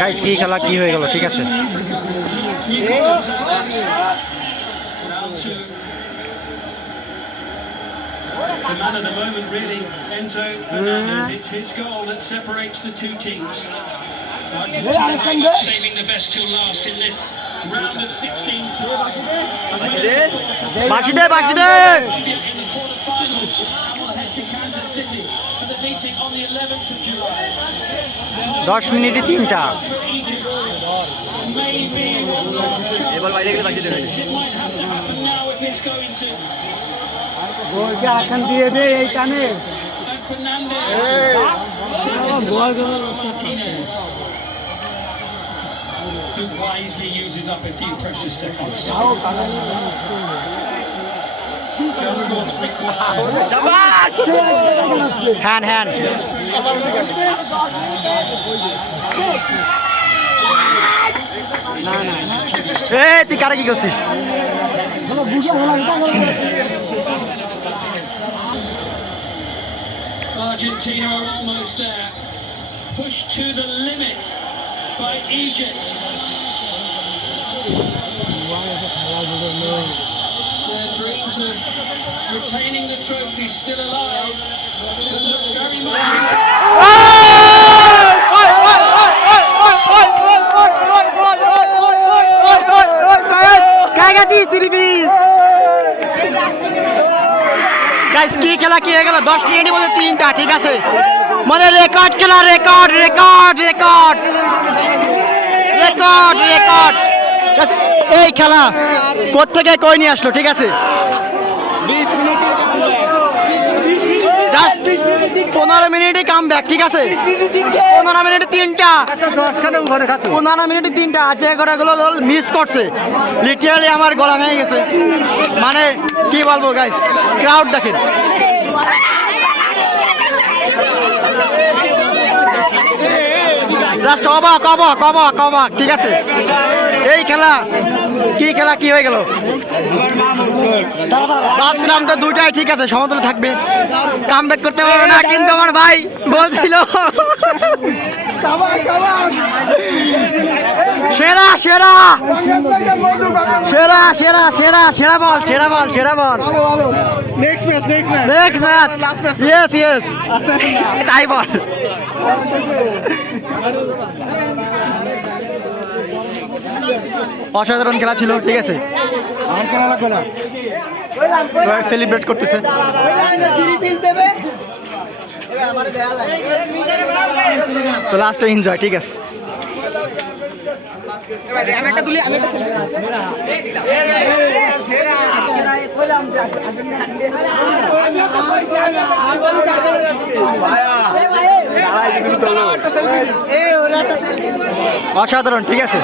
Guys কি খেলা কি হয়ে গেল ঠিক আছে The man of the moment, really, Enzo Fernandez. It's his goal that separates the two teams. Argentina saving the best till last in this round of 16 tie. Bashide. In the quarterfinals, will head to Kansas City for the meeting on the 11th of July. 10 মিনিটে 3টা For Egypt, maybe one last chance. It might have to happen now if it's going to. And Fernandez sent it to Lautaro Martinez, who wisely uses up a few precious seconds. Just what's required. Hand তুই কারা কি করছিস Argentina are almost there. Pushed to the limit by Egypt. Their dreams of retaining the trophy still alive. It looks very much. Guys কি খেলা কি হয়ে গেল 10 মিনিটের মধ্যে 3টা ঠিক আছে মানে রেকর্ড খেলা রেকর্ড এই খেলা কোত্থেকে কই নিয়ে আসলো ঠিক আছে 20 মিনিটের জাস্ট 15 মিনিটে কামব্যাক ঠিক আছে 15 মিনিটে 3টা 15 মিনিটে 3টা যে গোলগুলো মিস করছে লিটারালি আমার গলা ভেঙে গেছে মানে কি বলবো গাইস ক্রাউড দেখেন জাস্ট অবাক ঠিক আছে এই খেলা কি হয়ে গেল ভাবছিলাম তো দুটাই ঠিক আছে সমতুল্য থাকবে কামব্যাক করতে পারবে না কিন্তু আমার ভাই বলছিল সেরা বল নেক্সট ম্যাচ ইয়েস তাই বল অসাধারণ খেলা ছিল ঠিক আছে সেলিব্রেট করতেছে তো লাস্টে এনজয় ঠিক আছে অসাধারণ ঠিক আছে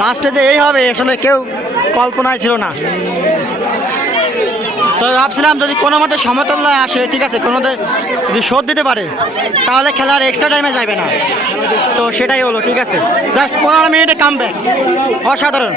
লাস্টে যে এই হবে আসলে কেউ কল্পনায় ছিল না তো ভাবছিলাম যদি কোনো মতে সমতুল্য আসে ঠিক আছে কোনো মতে যদি শোধ দিতে পারে তাহলে খেলার এক্সট্রা টাইমে যাবে না তো সেটাই হলো ঠিক আছে জাস্ট 15 মিনিটে কামব্যাক অসাধারণ